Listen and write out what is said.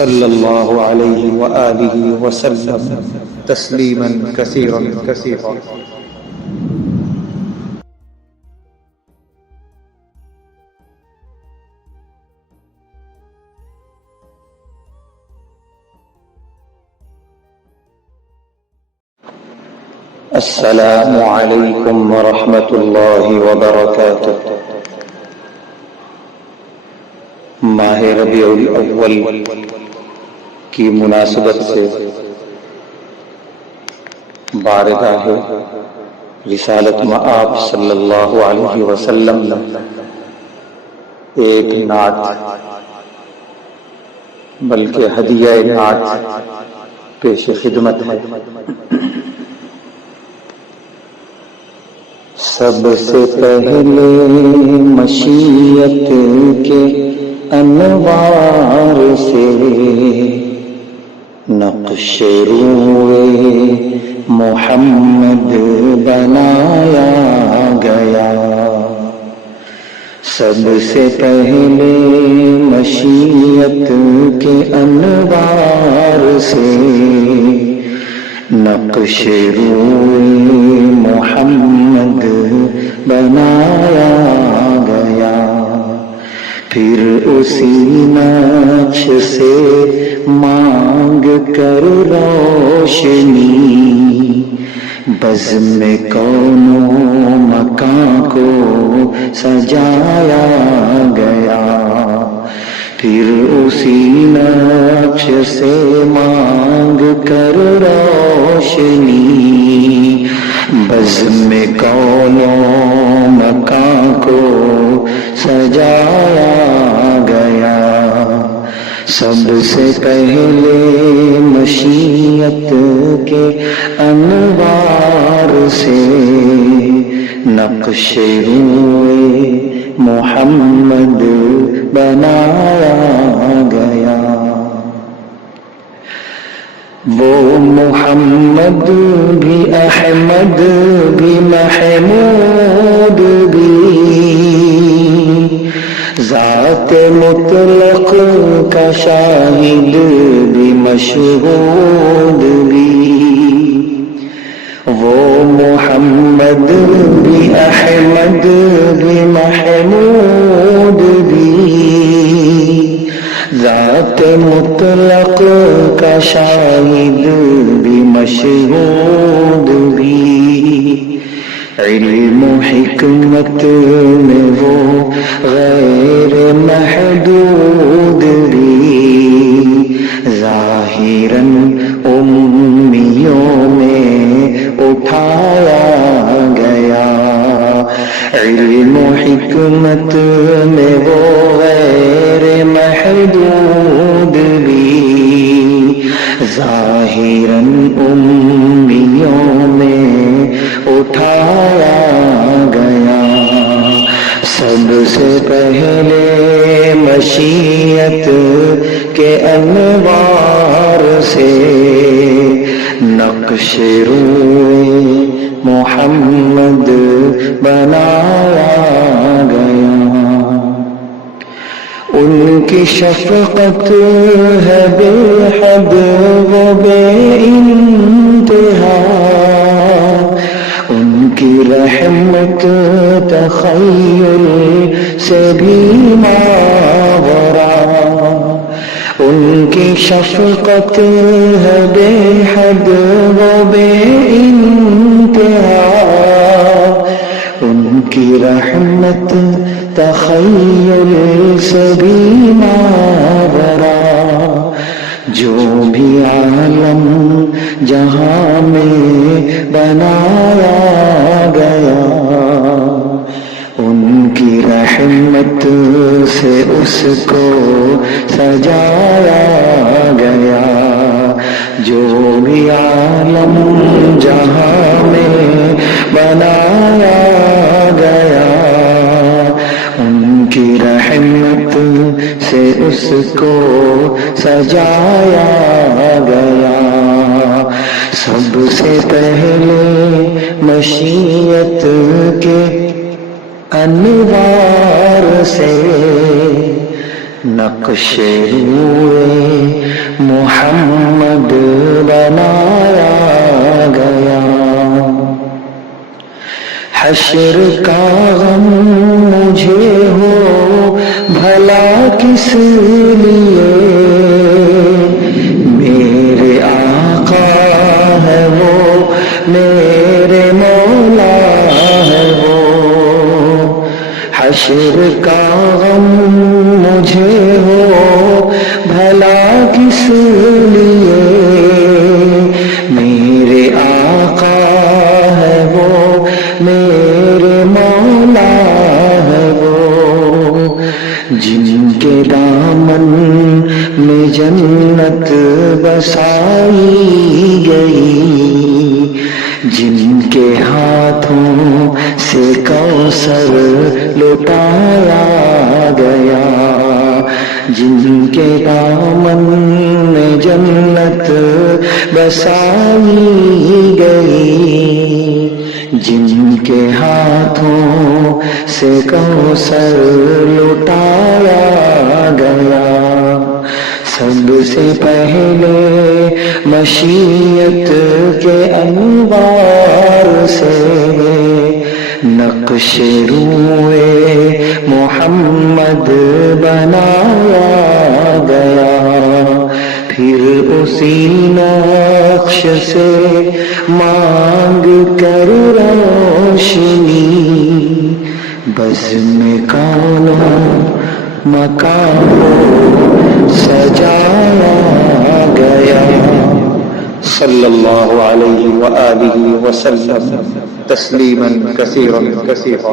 صلی اللہ علیہ وآلہ وسلم تسلیما کثیرا کثیرا۔ السلام علیکم ورحمۃ اللہ وبرکاتہ۔ ماہ ربیع الاول کی مناسبت سے بارگاہ رسالت مآب صلی اللہ علیہ وسلم نے ایک نعت بلکہ ہدیہ نعت پیش خدمت ہے۔ سب سے پہلے مشیت کے انوار سے نقش روئے محمد بنایا گیا۔ سب سے پہلے مشیت کے انوار سے نقش روئے محمد بنایا گیا۔ پھر اسی نقش سے مانگ کر روشنی بزم کون و مکان کو سجایا گیا۔ پھر اسی نقش سے مانگ کر روشنی بزم کون و مکان کو سجایا گیا۔ سب سے پہلے مشیت کے انوار سے نقش روئے محمد بنایا گیا۔ وہ محمد بھی احمد بھی محمود بھی، ذات مطلق کا شاہد بھی مشہود بھی۔ وہ محمد بھی احمد بھی محمود بھی، ذات مطلق کا شاہد بھی مشہود بھی۔ علم و حکمت میں وہ غیر محدود بھی، ظاہراً امیوں میں اٹھایا گیا۔ علم و حکمت میں وہ غیر محدود بھی، ظاہراً امیوں میں اٹھایا گیا۔ سب سے پہلے مشیت کے انوار سے نقش روئے محمد بنایا گیا۔ ان کی شفقت ہے بے حد و بے انتہا، ان کی رحمت تخیل سے بھی ماورا۔ ان کی شفقت ہے بے حد و بے انتہا، ان کی رحمت تخیل سے بھی ماورا۔ جو بھی عالم جہاں میں بنایا گیا، ان کی رحمت سے اس کو سجایا گیا۔ جو بھی عالم جہاں میں بنایا گیا، ان کی رحمت سے اس کو سجایا گیا۔ سب سے پہلے مشیت کے انوار سے نقش روئے محمد بنایا گیا. حشر کا غم مجھے ہو بھلا کس لیے، میرے آقا ہے وہ، میرے مولا ہے وہ. حشر کا غم مجھے ہو بھلا کس لیے، میرے آقا ہے وہ، میرے مولا ہے وہ. جن کے دامن میں جنت بسائی گئی، جن کے ہاتھوں سے کوثر لٹایا گیا، جن کے دامن میں جنت بسائی گئی، جن کے ہاتھوں سے کوثر لٹایا گیا. سب سے پہلے مشیت کے انوار سے نقش روئے محمد بنایا گیا. پھر اسی نقش سے مانگ کر روشنی بزم کونوں مکانوں سجایا گیا. صلی اللہ علیہ وآلہ وسلم تسلیما کثیرا کثیرا.